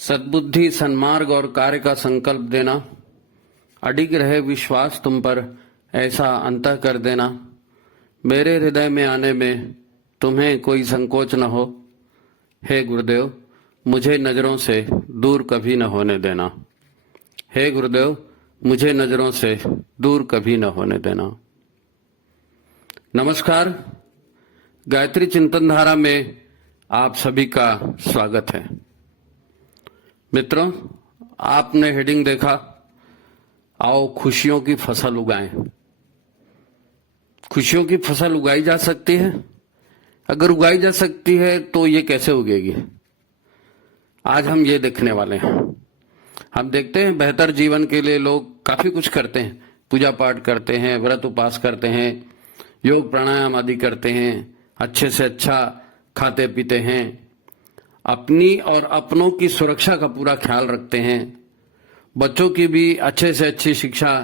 सद्बुद्धि, सन्मार्ग और कार्य का संकल्प देना, अडिग रहे विश्वास तुम पर, ऐसा अंतः कर देना। मेरे हृदय में आने में तुम्हें कोई संकोच न हो। हे गुरुदेव, मुझे नजरों से दूर कभी न होने देना। हे गुरुदेव, मुझे नजरों से दूर कभी न होने देना। नमस्कार, गायत्री चिंतन धारा में आप सभी का स्वागत है। मित्रों, आपने हेडिंग देखा, आओ खुशियों की फसल उगाएं। खुशियों की फसल उगाई जा सकती है? अगर उगाई जा सकती है तो ये कैसे उगेगी, आज हम ये देखने वाले हैं। हम देखते हैं बेहतर जीवन के लिए लोग काफी कुछ करते हैं, पूजा पाठ करते हैं, व्रत उपास करते हैं, योग प्राणायाम आदि करते हैं, अच्छे से अच्छा खाते पीते हैं, अपनी और अपनों की सुरक्षा का पूरा ख्याल रखते हैं, बच्चों की भी अच्छे से अच्छी शिक्षा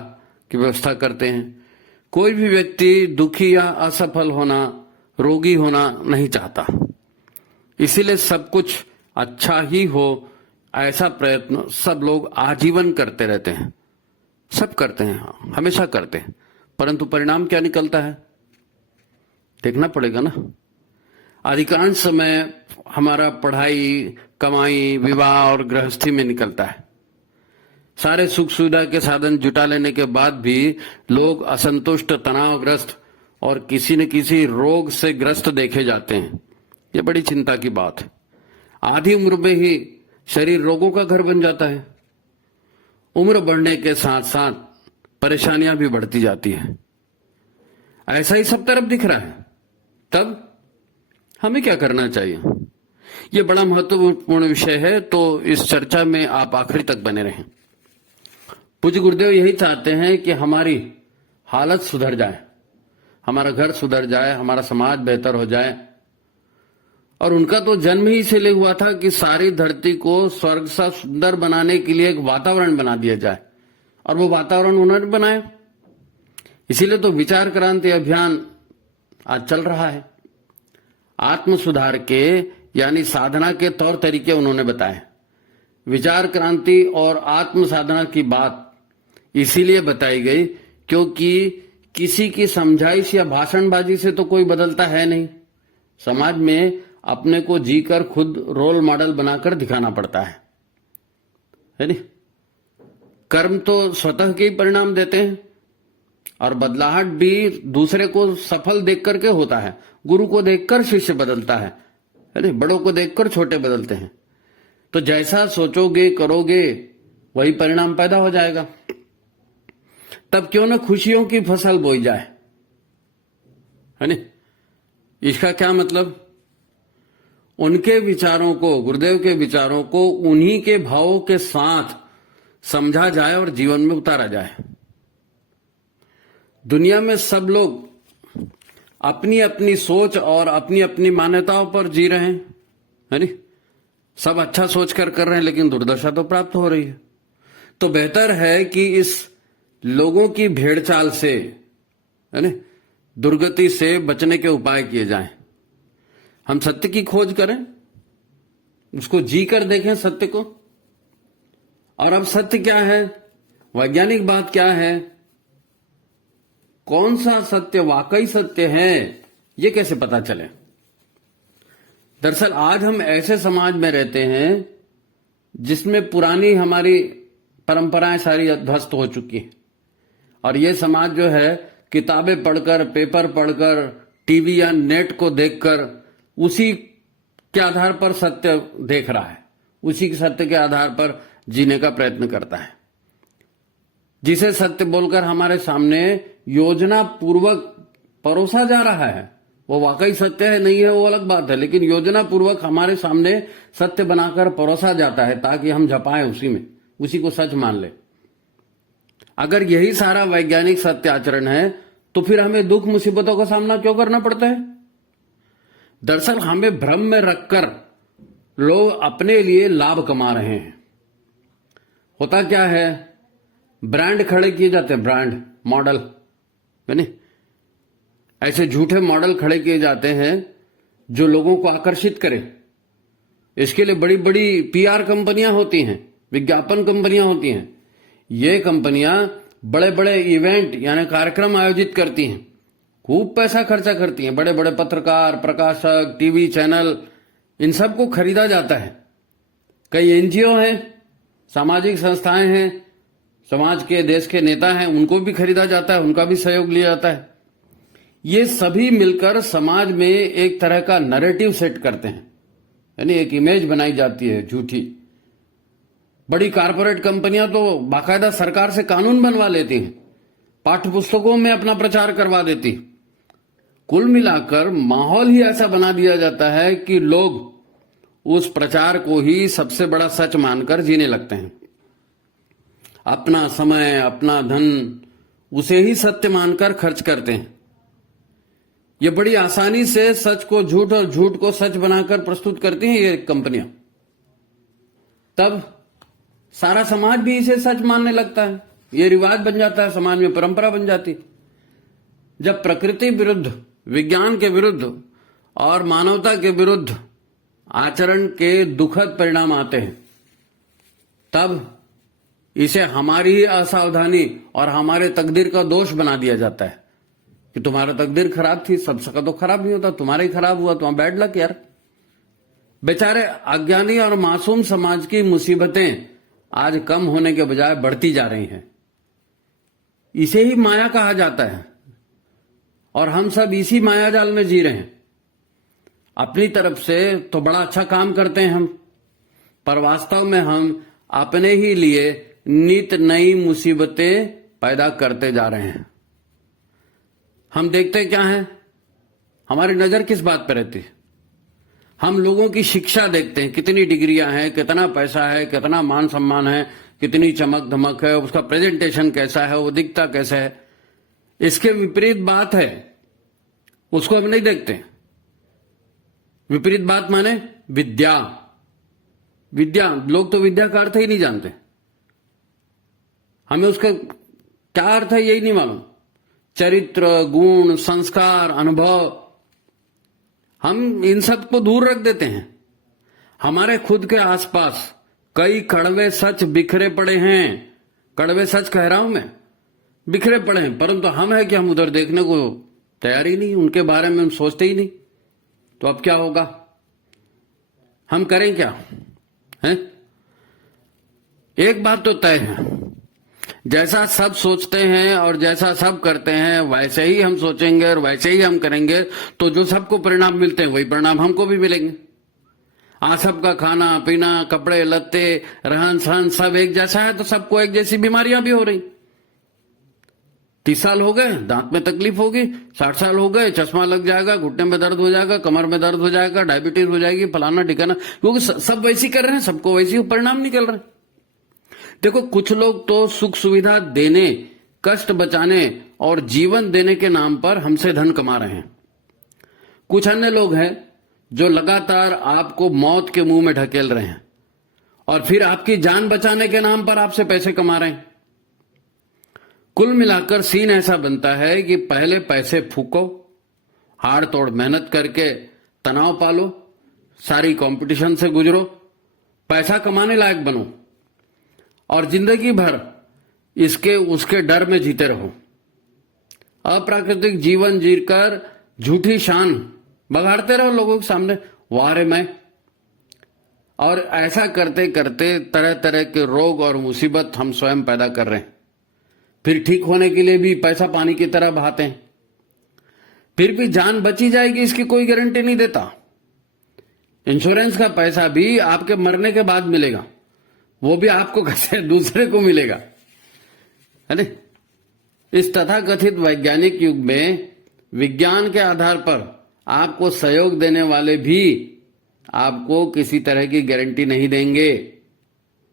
की व्यवस्था करते हैं। कोई भी व्यक्ति दुखी या असफल होना, रोगी होना नहीं चाहता। इसीलिए सब कुछ अच्छा ही हो ऐसा प्रयत्न सब लोग आजीवन करते रहते हैं। सब करते हैं, हमेशा करते हैं, परंतु परिणाम क्या निकलता है देखना पड़ेगा ना। अधिकांश समय हमारा पढ़ाई, कमाई, विवाह और गृहस्थी में निकलता है। सारे सुख सुविधा के साधन जुटा लेने के बाद भी लोग असंतुष्ट, तनावग्रस्त और किसी न किसी रोग से ग्रस्त देखे जाते हैं। ये बड़ी चिंता की बात है। आधी उम्र में ही शरीर रोगों का घर बन जाता है। उम्र बढ़ने के साथ साथ परेशानियां भी बढ़ती जाती है। ऐसा ही सब तरफ दिख रहा है। तब हमें क्या करना चाहिए? ये बड़ा महत्वपूर्ण विषय है, तो इस चर्चा में आप आखिरी तक बने रहें। पूज्य गुरुदेव यही चाहते हैं कि हमारी हालत सुधर जाए, हमारा घर सुधर जाए, हमारा समाज बेहतर हो जाए। और उनका तो जन्म ही इसलिए हुआ था कि सारी धरती को स्वर्ग सा सुंदर बनाने के लिए एक वातावरण बना दिया जाए, और वो वातावरण उन्होंने बनाया। इसीलिए तो विचार क्रांति अभियान आज चल रहा है। आत्म सुधार के यानी साधना के तौर तरीके उन्होंने बताए। विचार क्रांति और आत्म साधना की बात इसीलिए बताई गई क्योंकि किसी की समझाइश या भाषणबाजी से तो कोई बदलता है नहीं। समाज में अपने को जीकर खुद रोल मॉडल बनाकर दिखाना पड़ता है नहीं? कर्म तो स्वतः के ही परिणाम देते हैं, और बदलाहट भी दूसरे को सफल देख करके होता है। गुरु को देखकर शिष्य बदलता है नहीं? बड़ों को देखकर छोटे बदलते हैं। तो जैसा सोचोगे करोगे वही परिणाम पैदा हो जाएगा। तब क्यों ना खुशियों की फसल बोई जाए, है नहीं? इसका क्या मतलब? उनके विचारों को, गुरुदेव के विचारों को उन्हीं के भावों के साथ समझा जाए और जीवन में उतारा जाए। दुनिया में सब लोग अपनी अपनी सोच और अपनी अपनी मान्यताओं पर जी रहे हैं, है नहीं? सब अच्छा सोच कर रहे हैं, लेकिन दुर्दशा तो प्राप्त हो रही है। तो बेहतर है कि इस लोगों की भेड़चाल से, है ना, दुर्गति से बचने के उपाय किए जाएं। हम सत्य की खोज करें, उसको जी कर देखें सत्य को। और अब सत्य क्या है, वैज्ञानिक बात क्या है, कौन सा सत्य वाकई सत्य है, ये कैसे पता चले? दरअसल आज हम ऐसे समाज में रहते हैं जिसमें पुरानी हमारी परंपराएं सारी ध्वस्त हो चुकी हैं, और ये समाज जो है किताबें पढ़कर, पेपर पढ़कर, टीवी या नेट को देखकर उसी के आधार पर सत्य देख रहा है, उसी के सत्य के आधार पर जीने का प्रयत्न करता है। जिसे सत्य बोलकर हमारे सामने योजना पूर्वक परोसा जा रहा है, वो वाकई सत्य है नहीं है वो अलग बात है, लेकिन योजना पूर्वक हमारे सामने सत्य बनाकर परोसा जाता है ताकि हम झपाएं उसी में, उसी को सच मान ले। अगर यही सारा वैज्ञानिक सत्य आचरण है तो फिर हमें दुख मुसीबतों का सामना क्यों करना पड़ता है? दरअसल हमें भ्रम में रखकर लोग अपने लिए लाभ कमा रहे हैं। होता क्या है, ब्रांड खड़े किए जाते हैं, ब्रांड मॉडल, है नहीं? ऐसे झूठे मॉडल खड़े किए जाते हैं जो लोगों को आकर्षित करें, इसके लिए बड़ी बड़ी पीआर कंपनियां होती हैं, विज्ञापन कंपनियां होती हैं। ये कंपनियां बड़े बड़े इवेंट यानी कार्यक्रम आयोजित करती हैं, खूब पैसा खर्चा करती हैं। बड़े बड़े पत्रकार, प्रकाशक, टीवी चैनल, इन सबको खरीदा जाता है। कई एनजीओ हैं, सामाजिक संस्थाएं हैं, समाज के, देश के नेता हैं, उनको भी खरीदा जाता है, उनका भी सहयोग लिया जाता है। ये सभी मिलकर समाज में एक तरह का नैरेटिव सेट करते हैं, यानी एक इमेज बनाई जाती है झूठी। बड़ी कारपोरेट कंपनियां तो बाकायदा सरकार से कानून बनवा लेती हैं, पाठ्य पुस्तकों में अपना प्रचार करवा देती। कुल मिलाकर माहौल ही ऐसा बना दिया जाता है कि लोग उस प्रचार को ही सबसे बड़ा सच मानकर जीने लगते हैं। अपना समय, अपना धन उसे ही सत्य मानकर खर्च करते हैं। ये बड़ी आसानी से सच को झूठ और झूठ को सच बनाकर प्रस्तुत करती हैं ये कंपनियां। तब सारा समाज भी इसे सच मानने लगता है, ये रिवाज बन जाता है, समाज में परंपरा बन जाती। जब प्रकृति विरुद्ध, विज्ञान के विरुद्ध और मानवता के विरुद्ध आचरण के दुखद परिणाम आते हैं, तब इसे हमारी ही असावधानी और हमारे तकदीर का दोष बना दिया जाता है कि तुम्हारा तकदीर खराब थी, सबका तो खराब नहीं होता, तुम्हारा ही खराब हुआ, तुम्हारा बैड लक यार। बेचारे अज्ञानी और मासूम समाज की मुसीबतें आज कम होने के बजाय बढ़ती जा रही हैं। इसे ही माया कहा जाता है और हम सब इसी मायाजाल में जी रहे हैं। अपनी तरफ से तो बड़ा अच्छा काम करते हैं हम, पर वास्तव में हम अपने ही लिए नित नई मुसीबतें पैदा करते जा रहे हैं। हम देखते क्या है, हमारी नजर किस बात पर रहती है? हम लोगों की शिक्षा देखते हैं, कितनी डिग्रियां हैं, कितना पैसा है, कितना मान सम्मान है, कितनी चमक धमक है, उसका प्रेजेंटेशन कैसा है, वो दिखता कैसा है। इसके विपरीत बात है, उसको हम नहीं देखते। विपरीत बात माने विद्या। विद्या, लोग तो विद्या का अर्थ ही नहीं जानते, हमें उसका क्या अर्थ है यही नहीं मालूम। चरित्र, गुण, संस्कार, अनुभव, हम इन सब को दूर रख देते हैं। हमारे खुद के आसपास कई कड़वे सच बिखरे पड़े हैं, कड़वे सच कह रहा हूं मैं, बिखरे पड़े हैं, परंतु हम है कि हम उधर देखने को तैयार ही नहीं, उनके बारे में हम सोचते ही नहीं। तो अब क्या होगा, हम करें क्या है? एक बात तो तय है, जैसा सब सोचते हैं और जैसा सब करते हैं वैसे ही हम सोचेंगे और वैसे ही हम करेंगे, तो जो सबको परिणाम मिलते हैं वही परिणाम हमको भी मिलेंगे। आज सबका खाना पीना, कपड़े लत्ते, रहन सहन सब एक जैसा है, तो सबको एक जैसी बीमारियां भी हो रही। 30 साल हो गए, दांत में तकलीफ होगी, 60 साल हो गए, चश्मा लग जाएगा, घुटने में दर्द हो जाएगा, कमर में दर्द हो जाएगा, डायबिटीज हो जाएगी, फलाना ठिकाना, क्योंकि सब वैसी कर रहे हैं, सबको वैसी परिणाम निकल रहे हैं। देखो, कुछ लोग तो सुख सुविधा देने, कष्ट बचाने और जीवन देने के नाम पर हमसे धन कमा रहे हैं। कुछ अन्य लोग हैं जो लगातार आपको मौत के मुंह में ढकेल रहे हैं और फिर आपकी जान बचाने के नाम पर आपसे पैसे कमा रहे हैं। कुल मिलाकर सीन ऐसा बनता है कि पहले पैसे फूको, हाड़ तोड़ मेहनत करके तनाव पालो, सारी कंपटीशन से गुजरो, पैसा कमाने लायक बनो और जिंदगी भर इसके उसके डर में जीते रहो। अप्राकृतिक जीवन जीकर झूठी शान बगाड़ते रहो लोगों के सामने, वारे मैं। और ऐसा करते करते तरह तरह के रोग और मुसीबत हम स्वयं पैदा कर रहे हैं। फिर ठीक होने के लिए भी पैसा पानी की तरह बहाते हैं, फिर भी जान बची जाएगी इसकी कोई गारंटी नहीं देता। इंश्योरेंस का पैसा भी आपके मरने के बाद मिलेगा, वो भी आपको कैसे दूसरे को मिलेगा, है ना? इस तथाकथित वैज्ञानिक युग में विज्ञान के आधार पर आपको सहयोग देने वाले भी आपको किसी तरह की गारंटी नहीं देंगे,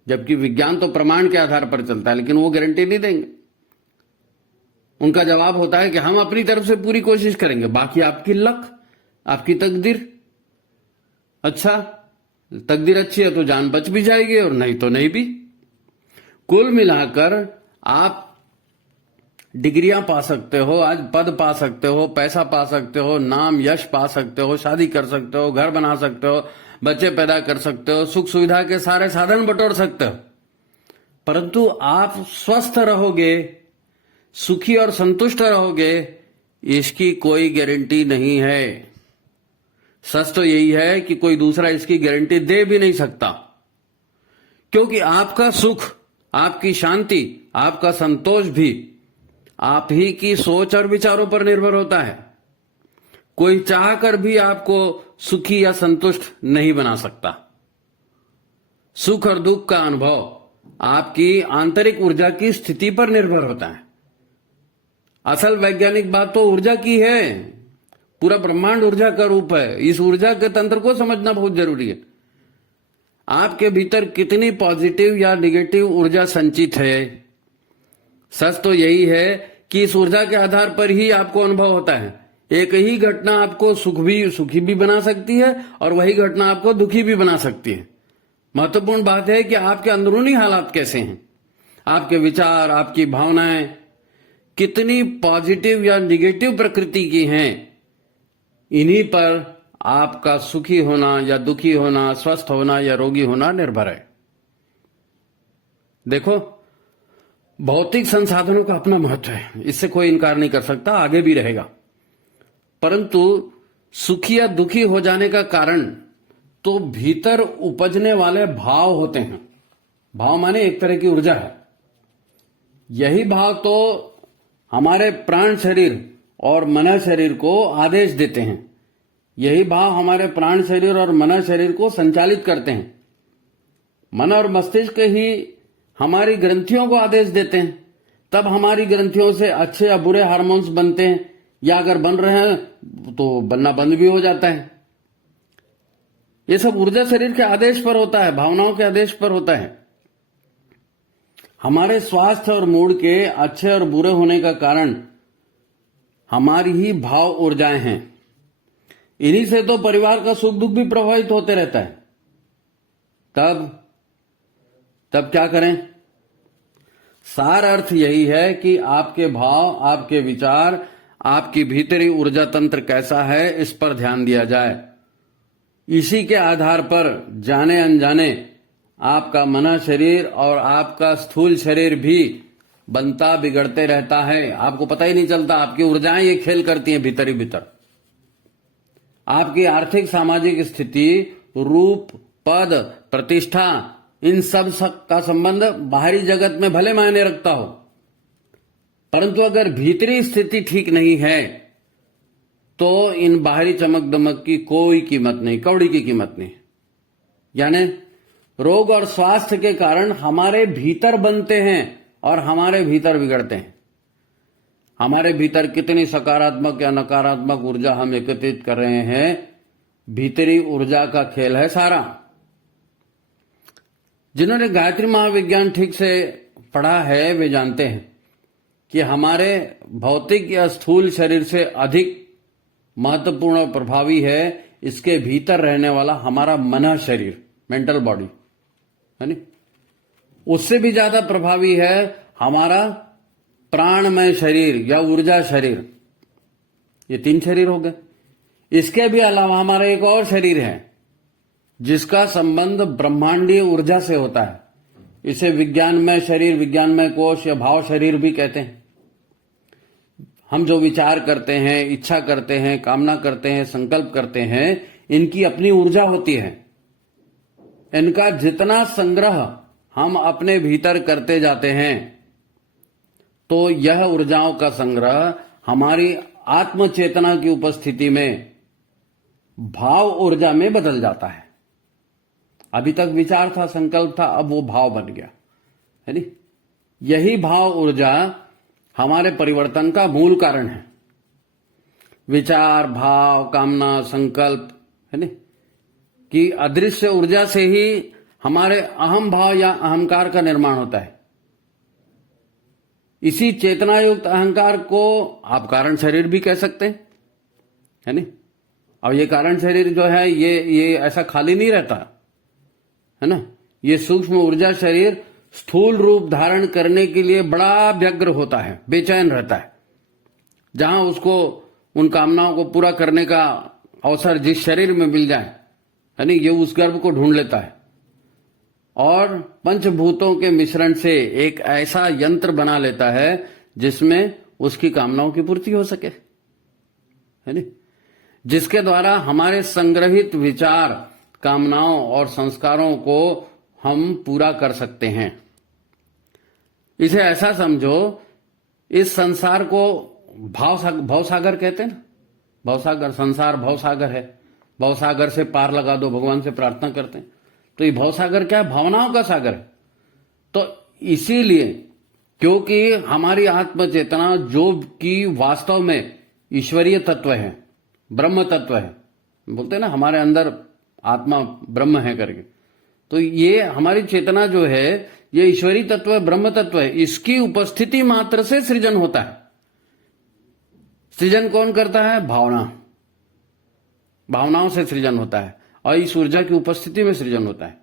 जबकि विज्ञान तो प्रमाण के आधार पर चलता है, लेकिन वो गारंटी नहीं देंगे। उनका जवाब होता है कि हम अपनी तरफ से पूरी कोशिश करेंगे, बाकी आपकी लक, आपकी तकदीर। अच्छा, तकदीर अच्छी है तो जान बच भी जाएगी और नहीं तो नहीं भी। कुल मिलाकर आप डिग्रियां पा सकते हो, आज पद पा सकते हो, पैसा पा सकते हो, नाम यश पा सकते हो, शादी कर सकते हो, घर बना सकते हो, बच्चे पैदा कर सकते हो, सुख सुविधा के सारे साधन बटोर सकते हो, परंतु आप स्वस्थ रहोगे, सुखी और संतुष्ट रहोगे, इसकी कोई गारंटी नहीं है। सच तो यही है कि कोई दूसरा इसकी गारंटी दे भी नहीं सकता, क्योंकि आपका सुख, आपकी शांति, आपका संतोष भी आप ही की सोच और विचारों पर निर्भर होता है। कोई चाहकर भी आपको सुखी या संतुष्ट नहीं बना सकता। सुख और दुख का अनुभव आपकी आंतरिक ऊर्जा की स्थिति पर निर्भर होता है। असल वैज्ञानिक बात तो ऊर्जा की है। पूरा ब्रह्मांड ऊर्जा का रूप है। इस ऊर्जा के तंत्र को समझना बहुत जरूरी है। आपके भीतर कितनी पॉजिटिव या नेगेटिव ऊर्जा संचित है, सच तो यही है कि इस ऊर्जा के आधार पर ही आपको अनुभव होता है। एक ही घटना आपको सुखी भी बना सकती है और वही घटना आपको दुखी भी बना सकती है। महत्वपूर्ण बात है कि आपके अंदरूनी हालात कैसे हैं, आपके विचार, आपकी भावनाएं कितनी पॉजिटिव या निगेटिव प्रकृति की हैं। इन्हीं पर आपका सुखी होना या दुखी होना, स्वस्थ होना या रोगी होना निर्भर है। देखो, भौतिक संसाधनों का अपना महत्व है, इससे कोई इनकार नहीं कर सकता, आगे भी रहेगा। परंतु सुखी या दुखी हो जाने का कारण तो भीतर उपजने वाले भाव होते हैं। भाव माने एक तरह की ऊर्जा है। यही भाव तो हमारे प्राण शरीर और मन शरीर को आदेश देते हैं। यही भाव हमारे प्राण शरीर और मन शरीर को संचालित करते हैं। मन और मस्तिष्क ही हमारी ग्रंथियों को आदेश देते हैं। तब हमारी ग्रंथियों से अच्छे या बुरे हार्मोन्स बनते हैं, या अगर बन रहे हैं तो बनना बंद भी हो जाता है। ये सब ऊर्जा शरीर के आदेश पर होता है, भावनाओं के आदेश पर होता है। हमारे स्वास्थ्य और मूड के अच्छे और बुरे होने का कारण हमारी ही भाव ऊर्जाएं हैं। इन्हीं से तो परिवार का सुख दुख भी प्रभावित होते रहता है। तब क्या करें? सार अर्थ यही है कि आपके भाव, आपके विचार, आपकी भीतरी ऊर्जा तंत्र कैसा है, इस पर ध्यान दिया जाए। इसी के आधार पर जाने अनजाने आपका मन शरीर और आपका स्थूल शरीर भी बनता बिगड़ते रहता है। आपको पता ही नहीं चलता, आपकी ऊर्जाएं ये खेल करती हैं भीतर ही भीतर। आपकी आर्थिक सामाजिक स्थिति, रूप, पद, प्रतिष्ठा, इन सब का संबंध बाहरी जगत में भले मायने रखता हो, परंतु अगर भीतरी स्थिति ठीक नहीं है तो इन बाहरी चमक दमक की कोई कीमत नहीं, कौड़ी की कीमत नहीं। यानी रोग और स्वास्थ्य के कारण हमारे भीतर बनते हैं और हमारे भीतर बिगड़ते हैं। हमारे भीतर कितनी सकारात्मक या नकारात्मक ऊर्जा हम एकत्रित कर रहे हैं, भीतरी ऊर्जा का खेल है सारा। जिन्होंने गायत्री महाविज्ञान ठीक से पढ़ा है वे जानते हैं कि हमारे भौतिक या स्थूल शरीर से अधिक महत्वपूर्ण और प्रभावी है इसके भीतर रहने वाला हमारा मन शरीर, मेंटल बॉडी, है नी? उससे भी ज्यादा प्रभावी है हमारा प्राणमय शरीर या ऊर्जा शरीर। ये 3 शरीर हो गए। इसके भी अलावा हमारा एक और शरीर है जिसका संबंध ब्रह्मांडीय ऊर्जा से होता है। इसे विज्ञानमय शरीर, विज्ञानमय कोश या भाव शरीर भी कहते हैं। हम जो विचार करते हैं, इच्छा करते हैं, कामना करते हैं, संकल्प करते हैं, इनकी अपनी ऊर्जा होती है। इनका जितना संग्रह हम अपने भीतर करते जाते हैं तो यह ऊर्जाओं का संग्रह हमारी आत्म चेतना की उपस्थिति में भाव ऊर्जा में बदल जाता है। अभी तक विचार था, संकल्प था, अब वो भाव बन गया, है नी? यही भाव ऊर्जा हमारे परिवर्तन का मूल कारण है। विचार, भाव, कामना, संकल्प, है नी, कि अदृश्य ऊर्जा से ही हमारे अहम भाव या अहंकार का निर्माण होता है। इसी चेतनायुक्त अहंकार को आप कारण शरीर भी कह सकते हैं, है नी? और ये कारण शरीर जो है ये ऐसा खाली नहीं रहता, है ना? ये सूक्ष्म ऊर्जा शरीर स्थूल रूप धारण करने के लिए बड़ा व्यग्र होता है, बेचैन रहता है। जहां उसको उन कामनाओं को पूरा करने का अवसर जिस शरीर में मिल जाए यानी ये उस गर्भ को ढूंढ लेता है और पंचभूतों के मिश्रण से एक ऐसा यंत्र बना लेता है जिसमें उसकी कामनाओं की पूर्ति हो सके, है नहीं, जिसके द्वारा हमारे संग्रहित विचार, कामनाओं और संस्कारों को हम पूरा कर सकते हैं। इसे ऐसा समझो, इस संसार को भवसागर कहते हैं ना, भवसागर, संसार भवसागर है, भवसागर से पार लगा दो, भगवान से प्रार्थना करते हैं। तो ये भवसागर क्या है? भावनाओं का सागर है। तो इसीलिए क्योंकि हमारी आत्म चेतना जो कि वास्तव में ईश्वरीय तत्व है, ब्रह्म तत्व है, बोलते हैं ना हमारे अंदर आत्मा ब्रह्म है करके, तो ये हमारी चेतना जो है ये ईश्वरीय तत्व है, ब्रह्म तत्व है। इसकी उपस्थिति मात्र से सृजन होता है। सृजन कौन करता है? भावना, भावनाओं से सृजन होता है और इस ऊर्जा की उपस्थिति में सृजन होता है।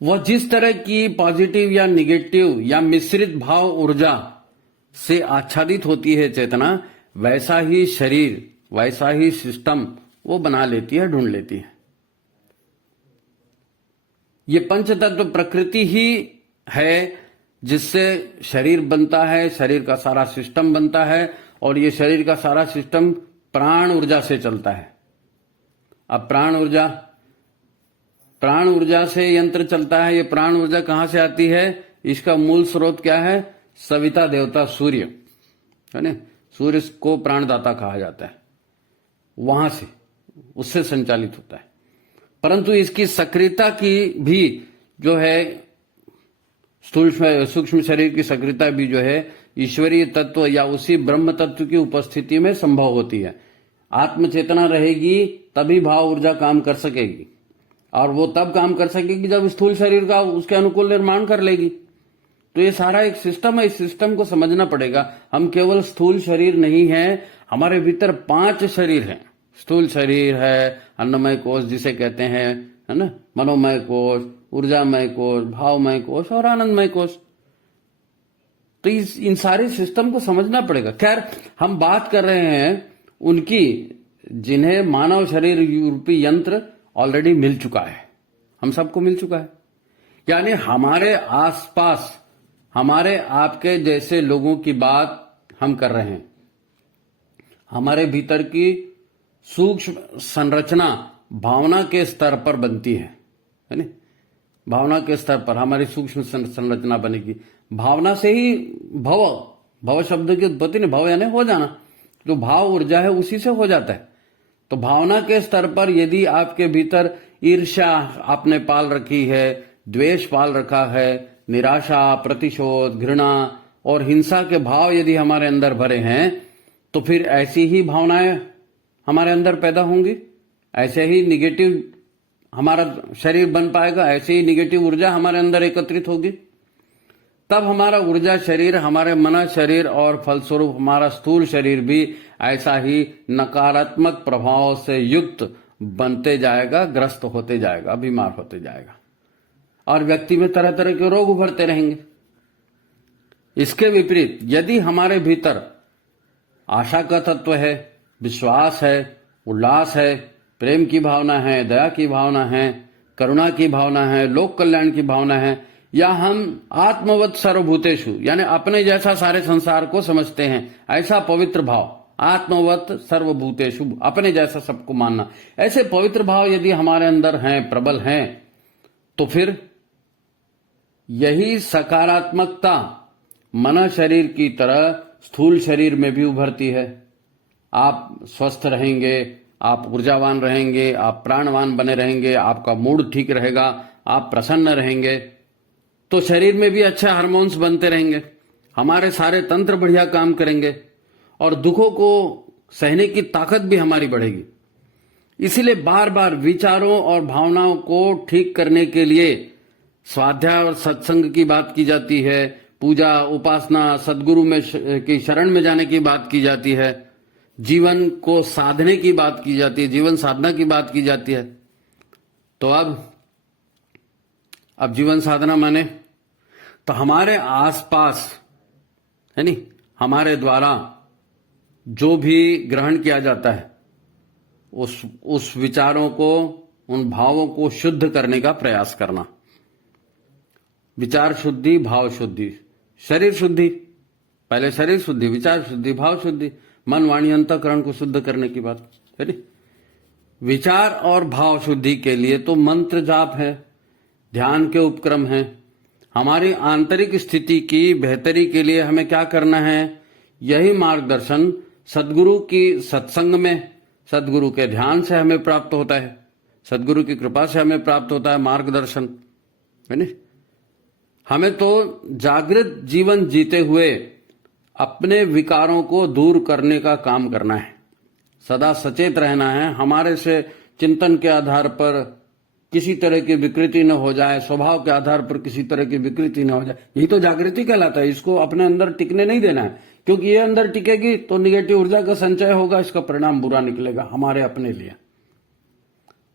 वह जिस तरह की पॉजिटिव या निगेटिव या मिश्रित भाव ऊर्जा से आच्छादित होती है चेतना, वैसा ही शरीर, वैसा ही सिस्टम वो बना लेती है, ढूंढ लेती है। ये पंचतत्व प्रकृति ही है जिससे शरीर बनता है, शरीर का सारा सिस्टम बनता है और ये शरीर का सारा सिस्टम प्राण ऊर्जा से चलता है। अब प्राण ऊर्जा से यंत्र चलता है। ये प्राण ऊर्जा कहां से आती है? इसका मूल स्रोत क्या है? सविता देवता सूर्य, है ना, सूर्य को प्राणदाता कहा जाता है, वहां से, उससे संचालित होता है। परंतु इसकी सक्रियता की भी जो है, सूक्ष्म शरीर की सक्रियता भी जो है ईश्वरीय तत्व या उसी ब्रह्म तत्व की उपस्थिति में संभव होती है। आत्म चेतना रहेगी तभी भाव ऊर्जा काम कर सकेगी, और वो तब काम कर सकेगी जब स्थूल शरीर का उसके अनुकूल निर्माण कर लेगी। तो ये सारा एक सिस्टम है, इस सिस्टम को समझना पड़ेगा। हम केवल स्थूल शरीर नहीं है, हमारे भीतर 5 शरीर हैं। स्थूल शरीर है, अन्नमय कोश जिसे कहते हैं, है ना, मनोमय कोश, ऊर्जामय कोश, भावमय कोश और आनंदमय कोश। तो इन सारे सिस्टम को समझना पड़ेगा। खैर, हम बात कर रहे हैं उनकी जिन्हें मानव शरीर रूपी यंत्र ऑलरेडी मिल चुका है, हम सबको मिल चुका है। यानी हमारे आसपास हमारे आपके जैसे लोगों की बात हम कर रहे हैं। हमारे भीतर की सूक्ष्म संरचना भावना के स्तर पर बनती है ना, भावना के स्तर पर हमारी सूक्ष्म संरचना बनेगी। भावना से ही भव शब्द की उत्पत्ति ने, भव यानी हो जाना, जो भाव ऊर्जा है उसी से हो जाता है। तो भावना के स्तर पर यदि आपके भीतर ईर्ष्या आपने पाल रखी है, द्वेष पाल रखा है, निराशा, प्रतिशोध, घृणा और हिंसा के भाव यदि हमारे अंदर भरे हैं, तो फिर ऐसी ही भावनाएं हमारे अंदर पैदा होंगी, ऐसे ही निगेटिव हमारा शरीर बन पाएगा, ऐसे ही निगेटिव ऊर्जा हमारे अंदर एकत्रित होगी। तब हमारा ऊर्जा शरीर, हमारे मन शरीर और फलस्वरूप हमारा स्थूल शरीर भी ऐसा ही नकारात्मक प्रभाव से युक्त बनते जाएगा, ग्रस्त होते जाएगा, बीमार होते जाएगा और व्यक्ति में तरह तरह के रोग उभरते रहेंगे। इसके विपरीत यदि हमारे भीतर आशा का तत्व है, विश्वास है, उल्लास है, प्रेम की भावना है, दया की भावना है, करुणा की भावना है, लोक कल्याण की भावना है, या हम आत्मवत सर्वभूतेषु यानी अपने जैसा सारे संसार को समझते हैं, ऐसा पवित्र भाव, आत्मवत सर्वभूतेषु, अपने जैसा सबको मानना, ऐसे पवित्र भाव यदि हमारे अंदर हैं, प्रबल हैं, तो फिर यही सकारात्मकता मन शरीर की तरह स्थूल शरीर में भी उभरती है। आप स्वस्थ रहेंगे, आप ऊर्जावान रहेंगे, आप प्राणवान बने रहेंगे, आपका मूड ठीक रहेगा, आप प्रसन्न रहेंगे, तो शरीर में भी अच्छे हार्मोन्स बनते रहेंगे, हमारे सारे तंत्र बढ़िया काम करेंगे और दुखों को सहने की ताकत भी हमारी बढ़ेगी। इसीलिए बार बार विचारों और भावनाओं को ठीक करने के लिए स्वाध्याय और सत्संग की बात की जाती है, पूजा, उपासना, सदगुरु में की शरण में जाने की बात की जाती है, जीवन को साधने की बात की जाती है, जीवन साधना की बात की जाती है। तो अब जीवन साधना माने तो हमारे आसपास, है नहीं, हमारे द्वारा जो भी ग्रहण किया जाता है, उस विचारों को, उन भावों को शुद्ध करने का प्रयास करना। विचार शुद्धि, भाव शुद्धि, शरीर शुद्धि, पहले शरीर शुद्धि, विचार शुद्धि, भाव शुद्धि, मन वाणी अंतःकरण को शुद्ध करने की बात है नी? विचार और भाव शुद्धि के लिए तो मंत्र जाप है, ध्यान के उपक्रम है। हमारी आंतरिक स्थिति की बेहतरी के लिए हमें क्या करना है, यही मार्गदर्शन सदगुरु की सत्संग में, सदगुरु के ध्यान से हमें प्राप्त होता है, सदगुरु की कृपा से हमें प्राप्त होता है मार्गदर्शन, है नी? हमें तो जागृत जीवन जीते हुए अपने विकारों को दूर करने का काम करना है, सदा सचेत रहना है। हमारे से चिंतन के आधार पर किसी तरह की विकृति न हो जाए, स्वभाव के आधार पर किसी तरह की विकृति न हो जाए, यही तो जागृति कहलाता है। इसको अपने अंदर टिकने नहीं देना है, क्योंकि ये अंदर टिकेगी तो निगेटिव ऊर्जा का संचय होगा, इसका परिणाम बुरा निकलेगा हमारे अपने लिए।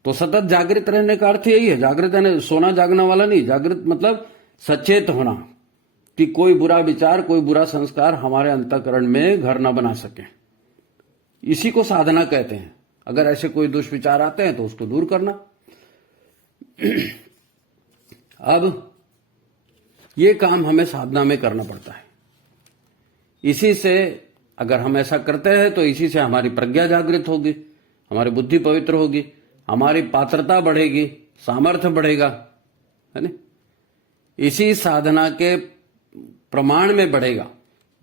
तो सतत जागृत रहने का अर्थ यही है। जागृत है सोना जागने वाला नहीं, जागृत मतलब सचेत होना कि कोई बुरा विचार, कोई बुरा संस्कार हमारे अंतःकरण में घर न बना सके। इसी को साधना कहते हैं। अगर ऐसे कोई दुष्विचार आते हैं तो उसको दूर करना। अब ये काम हमें साधना में करना पड़ता है। इसी से अगर हम ऐसा करते हैं तो इसी से हमारी प्रज्ञा जागृत होगी, हमारी बुद्धि पवित्र होगी, हमारी पात्रता बढ़ेगी, सामर्थ्य बढ़ेगा, है ना? इसी साधना के प्रमाण में बढ़ेगा।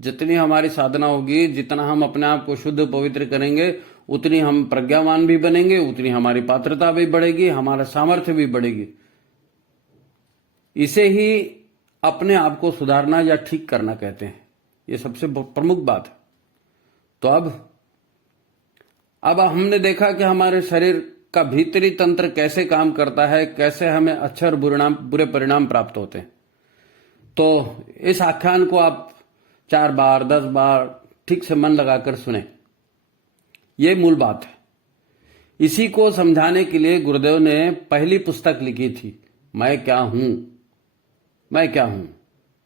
जितनी हमारी साधना होगी, जितना हम अपने आप को शुद्ध पवित्र करेंगे, उतनी हम प्रज्ञावान भी बनेंगे, उतनी हमारी पात्रता भी बढ़ेगी, हमारा सामर्थ्य भी बढ़ेगी। इसे ही अपने आप को सुधारना या ठीक करना कहते हैं। ये सबसे प्रमुख बात है। तो अब हमने देखा कि हमारे शरीर का भीतरी तंत्र कैसे काम करता है, कैसे हमें अच्छे और बुरे परिणाम प्राप्त होते हैं। तो इस आख्यान को आप 4 बार 10 बार ठीक से मन लगाकर सुने, ये मूल बात है। इसी को समझाने के लिए गुरुदेव ने पहली पुस्तक लिखी थी, मैं क्या हूं, मैं क्या हूं।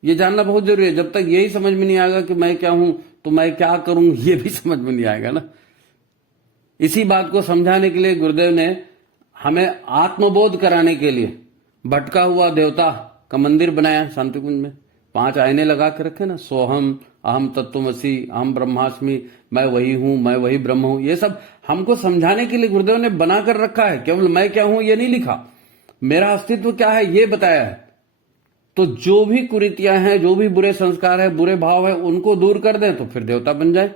ये जानना बहुत जरूरी है। जब तक यही समझ में नहीं आएगा कि मैं क्या हूं, तो मैं क्या करूं ये भी समझ में नहीं आएगा ना। इसी बात को समझाने के लिए गुरुदेव ने हमें आत्मबोध कराने के लिए भटका हुआ देवता का मंदिर बनाया शांति कुंज में। 5 आईने लगा के रखे ना, सोहम, अहम तत्वमसि, अहम ब्रह्मास्मि, मैं वही हूं, मैं वही ब्रह्म हूं। ये सब हमको समझाने के लिए गुरुदेव ने बनाकर रखा है। केवल मैं क्या हूं ये नहीं लिखा, मेरा अस्तित्व क्या है ये बताया है। तो जो भी कुरीतियां हैं, जो भी बुरे संस्कार है, बुरे भाव है, उनको दूर कर दें तो फिर देवता बन जाए।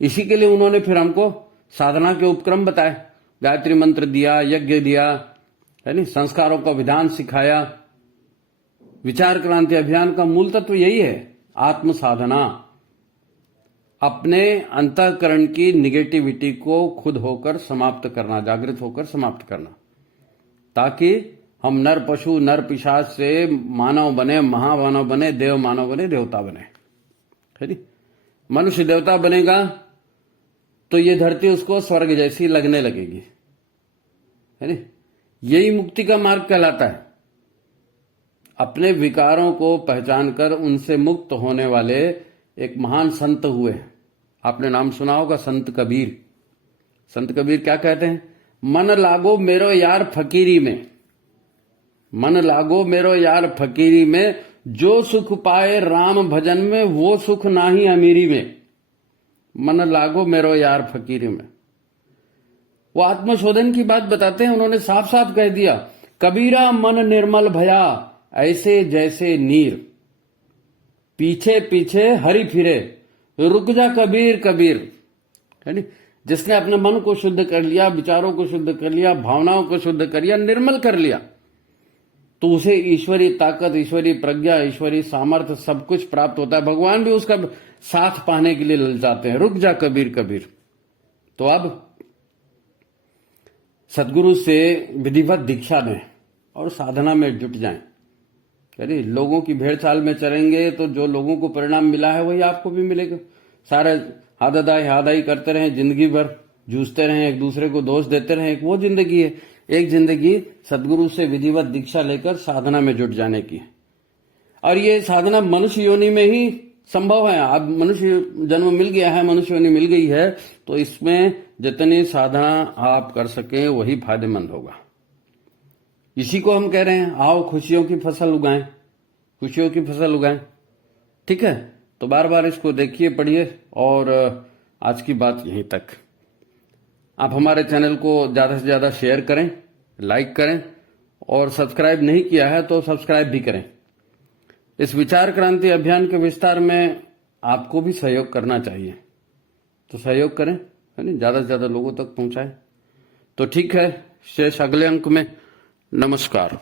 इसी के लिए उन्होंने फिर हमको साधना के उपक्रम बताए, गायत्री मंत्र दिया, यज्ञ दिया, है नहीं, संस्कारों का विधान सिखाया। विचार क्रांति अभियान का मूल तत्व यही है, आत्म साधना। अपने अंतःकरण की निगेटिविटी को खुद होकर समाप्त करना, जागृत होकर समाप्त करना, ताकि हम नर पशु नर पिशाच से मानव बने, महामानव बने, देव मानव बने, देवता बने, है नी? मनुष्य देवता बनेगा तो ये धरती उसको स्वर्ग जैसी लगने लगेगी, है नी? यही मुक्ति का मार्ग कहलाता है। अपने विकारों को पहचान कर उनसे मुक्त होने वाले एक महान संत हुए। आपने नाम सुना होगा संत कबीर। संत कबीर क्या कहते हैं? मन लागो मेरो यार फकीरी में, मन लागो मेरो यार फकीरी में, जो सुख पाए राम भजन में, वो सुख नाही अमीरी में। मन लागो मेरो यार फकीरी में। वो आत्मशोधन की बात बताते हैं। उन्होंने साफ साफ कह दिया, कबीरा मन निर्मल भया, ऐसे जैसे नीर, पीछे पीछे हरि फिरे, रुक जा कबीर कबीर, है नी? जिसने अपने मन को शुद्ध कर लिया, विचारों को शुद्ध कर लिया, भावनाओं को शुद्ध कर लिया, निर्मल कर लिया, तो उसे ईश्वरीय ताकत, ईश्वरीय प्रज्ञा, ईश्वरीय सामर्थ्य सब कुछ प्राप्त होता है। भगवान भी उसका साथ पाने के लिए ललचाते हैं, रुक जा कबीर कबीर। तो अब सदगुरु से विधिवत दीक्षा दें और साधना में जुट जाएं। अरे लोगों की भेड़ चाल में चलेंगे तो जो लोगों को परिणाम मिला है वही आपको भी मिलेगा। सारे हादाई करते रहें, जिंदगी भर जूझते रहें, एक दूसरे को दोष देते रहें, एक वो जिंदगी है। एक जिंदगी सदगुरु से विधिवत दीक्षा लेकर साधना में जुट जाने की है। और ये साधना मनुष्य योनि में ही संभव है। अब मनुष्य जन्म मिल गया है, मनुष्य योनि मिल गई है, तो इसमें जितनी साधना आप कर सकें वही फायदेमंद होगा। इसी को हम कह रहे हैं, आओ खुशियों की फसल उगाएं, खुशियों की फसल उगाएं। ठीक है, तो बार बार इसको देखिए, पढ़िए, और आज की बात यहीं तक। आप हमारे चैनल को ज्यादा से ज्यादा शेयर करें, लाइक करें, और सब्सक्राइब नहीं किया है तो सब्सक्राइब भी करें। इस विचार क्रांति अभियान के विस्तार में आपको भी सहयोग करना चाहिए, तो सहयोग करें, है ना, ज्यादा से ज्यादा लोगों तक पहुंचाएं। तो ठीक है, शेष अगले अंक में। नमस्कार।